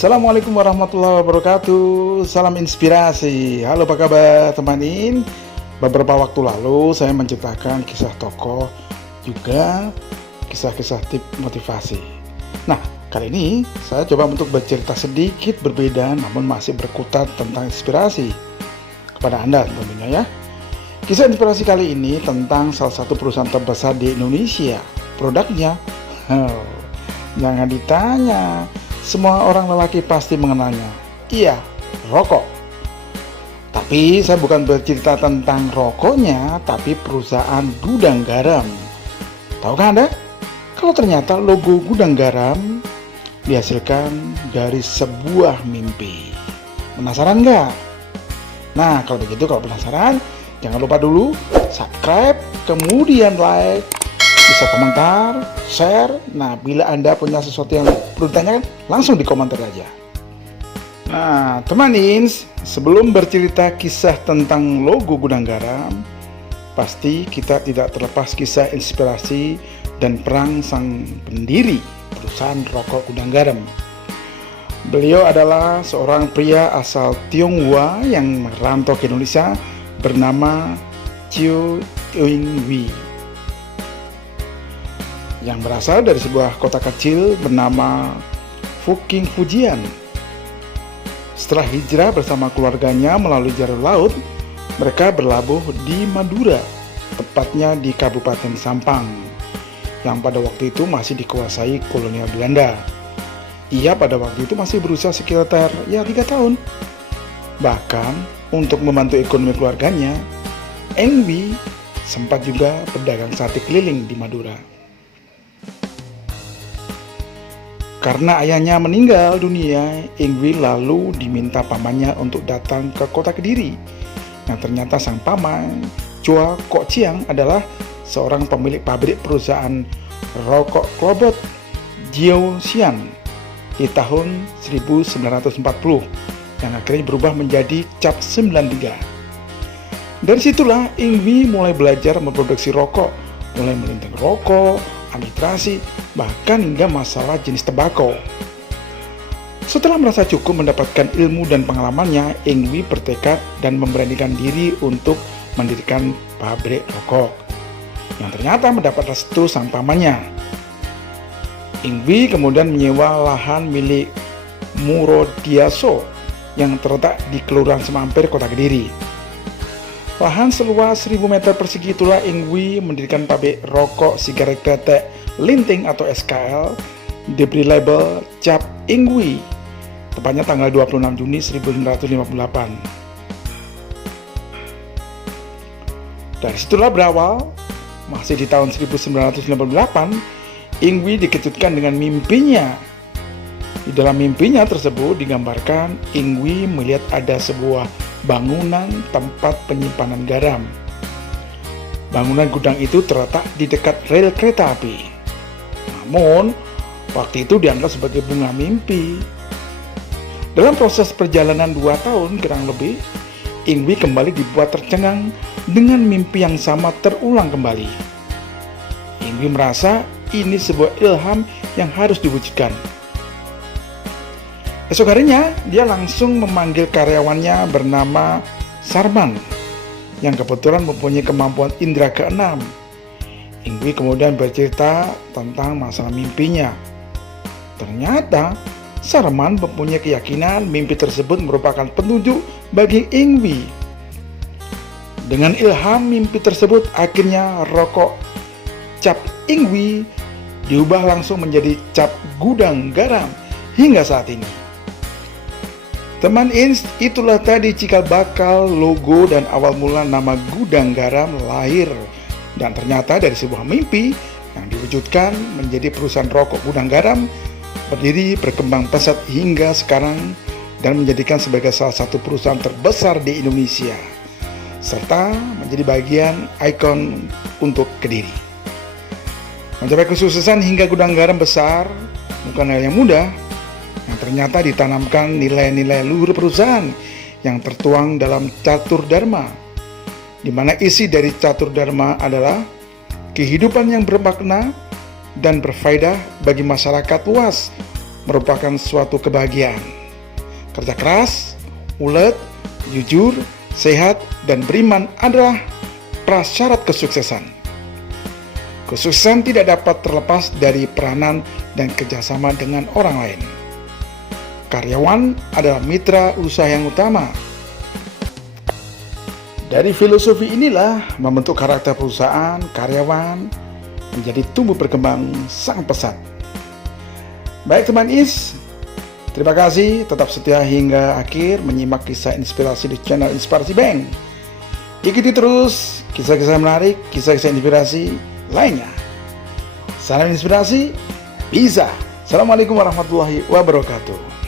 Assalamualaikum warahmatullahi wabarakatuh. Salam inspirasi. Halo, apa kabar teman-teman? Beberapa waktu lalu saya menceritakan kisah tokoh, juga kisah-kisah tip motivasi. Nah, kali ini saya coba untuk bercerita sedikit berbeda namun masih berkutat tentang inspirasi kepada Anda tentunya ya. Kisah inspirasi kali ini tentang salah satu perusahaan terbesar di Indonesia. Produknya, jangan ditanya, semua orang lelaki pasti mengenalnya. Iya, rokok. Tapi saya bukan bercerita tentang rokoknya, tapi perusahaan gudang garam. Tahukah Anda? Kalau ternyata logo gudang garam dihasilkan dari sebuah mimpi. Penasaran nggak? Nah, kalau begitu, kalau penasaran, jangan lupa dulu subscribe, kemudian like, bisa komentar, share. Nah, bila Anda punya sesuatu yang perlu ditanyakan, langsung di komentar aja. Nah, teman Ins, sebelum bercerita kisah tentang logo gudang garam, pasti kita tidak terlepas kisah inspirasi dan perang sang pendiri perusahaan rokok gudang garam. Beliau adalah seorang pria asal Tionghoa yang merantau ke Indonesia bernama Chiu Ying Wei, yang berasal dari sebuah kota kecil bernama Fuking Fujian. Setelah hijrah bersama keluarganya melalui jalur laut, mereka berlabuh di Madura, tepatnya di Kabupaten Sampang, yang pada waktu itu masih dikuasai kolonial Belanda. Ia pada waktu itu masih berusia sekitar 3 tahun. Bahkan untuk membantu ekonomi keluarganya, Eng Wei sempat juga berdagang sate keliling di Madura. Karena ayahnya meninggal dunia, Eng Wei lalu diminta pamannya untuk datang ke kota Kediri. Yang ternyata sang paman, Chua Kok Chiang, adalah seorang pemilik pabrik perusahaan rokok Klobot Jiao Xian di tahun 1940, yang akhirnya berubah menjadi Cap 93. Dari situlah Eng Wei mulai belajar memproduksi rokok, mulai melintang rokok, administrasi, bahkan hingga masalah jenis tembakau. Setelah merasa cukup mendapatkan ilmu dan pengalamannya, Eng Wei bertekad dan memberanikan diri untuk mendirikan pabrik rokok, yang ternyata mendapat restu sang pamannya. Eng Wei kemudian menyewa lahan milik Murodiaso yang terletak di Kelurahan Semampir, Kota Kediri. Lahan seluas 1000 meter persegi itulah Eng Wei mendirikan pabrik rokok sigaret kretek linting atau SKL, diberi label Cap Eng Wei, tepatnya tanggal 26 Juni 1958. Dari situlah berawal, masih di tahun 1998, Eng Wei dikejutkan dengan mimpinya. Di dalam mimpinya tersebut digambarkan Eng Wei melihat ada sebuah bangunan tempat penyimpanan garam. Bangunan gudang itu terletak di dekat rel kereta api. Namun, waktu itu dianggap sebagai bunga mimpi. Dalam proses perjalanan 2 tahun kurang lebih, Eng Wei kembali dibuat tercengang dengan mimpi yang sama terulang kembali. Eng Wei merasa ini sebuah ilham yang harus diwujudkan. Esok harinya, dia langsung memanggil karyawannya bernama Sarman, yang kebetulan mempunyai kemampuan indera keenam. Eng Wei kemudian bercerita tentang masalah mimpinya. Ternyata, Sarman mempunyai keyakinan mimpi tersebut merupakan petunjuk bagi Eng Wei. Dengan ilham mimpi tersebut, akhirnya rokok Cap Eng Wei diubah langsung menjadi Cap Gudang Garam hingga saat ini. Teman Ins, itulah tadi cikal bakal, logo, dan awal mula nama Gudang Garam lahir. Dan ternyata dari sebuah mimpi yang diwujudkan menjadi perusahaan rokok Gudang Garam, berdiri berkembang pesat hingga sekarang dan menjadikan sebagai salah satu perusahaan terbesar di Indonesia, serta menjadi bagian ikon untuk Kediri. Mencapai kesuksesan hingga Gudang Garam besar bukan hal yang mudah, yang ternyata ditanamkan nilai-nilai luhur perusahaan yang tertuang dalam Catur Dharma, di mana isi dari Catur Dharma adalah kehidupan yang bermakna dan berfaedah bagi masyarakat luas merupakan suatu kebahagiaan. Kerja keras, ulet, jujur, sehat, dan beriman adalah prasyarat kesuksesan. Kesuksesan tidak dapat terlepas dari peranan dan kerjasama dengan orang lain. Karyawan adalah mitra usaha yang utama. Dari filosofi inilah membentuk karakter perusahaan, karyawan menjadi tumbuh berkembang sangat pesat. Baik teman IS, terima kasih tetap setia hingga akhir menyimak kisah inspirasi di channel Inspirasi Bank. Ikuti terus kisah-kisah menarik, kisah-kisah inspirasi lainnya. Salam inspirasi, bisa. Assalamualaikum warahmatullahi wabarakatuh.